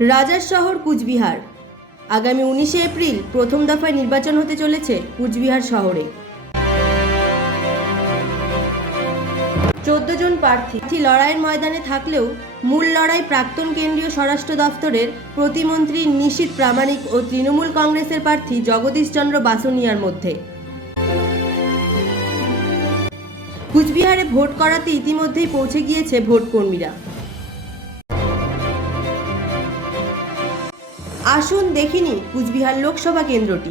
রাজার শহর কুচবিহার। আগামী উনিশে এপ্রিল প্রথম দফায় নির্বাচন হতে চলেছে কুচবিহার শহরে। চোদ্দ জন প্রার্থী। লড়াইয়ের ময়দানে থাকলেও মূল লড়াই প্রাক্তন কেন্দ্রীয় স্বরাষ্ট্র দফতরের প্রতিমন্ত্রী নিশীত প্রামাণিক ও তৃণমূল কংগ্রেসের প্রার্থী জগদীশ চন্দ্র বাসুনিয়ার মধ্যে। কুচবিহারে ভোট করাতে ইতিমধ্যেই পৌঁছে গিয়েছে ভোটকর্মীরা। আসুন দেখিনি কুচবিহার লোকসভা কেন্দ্রটি।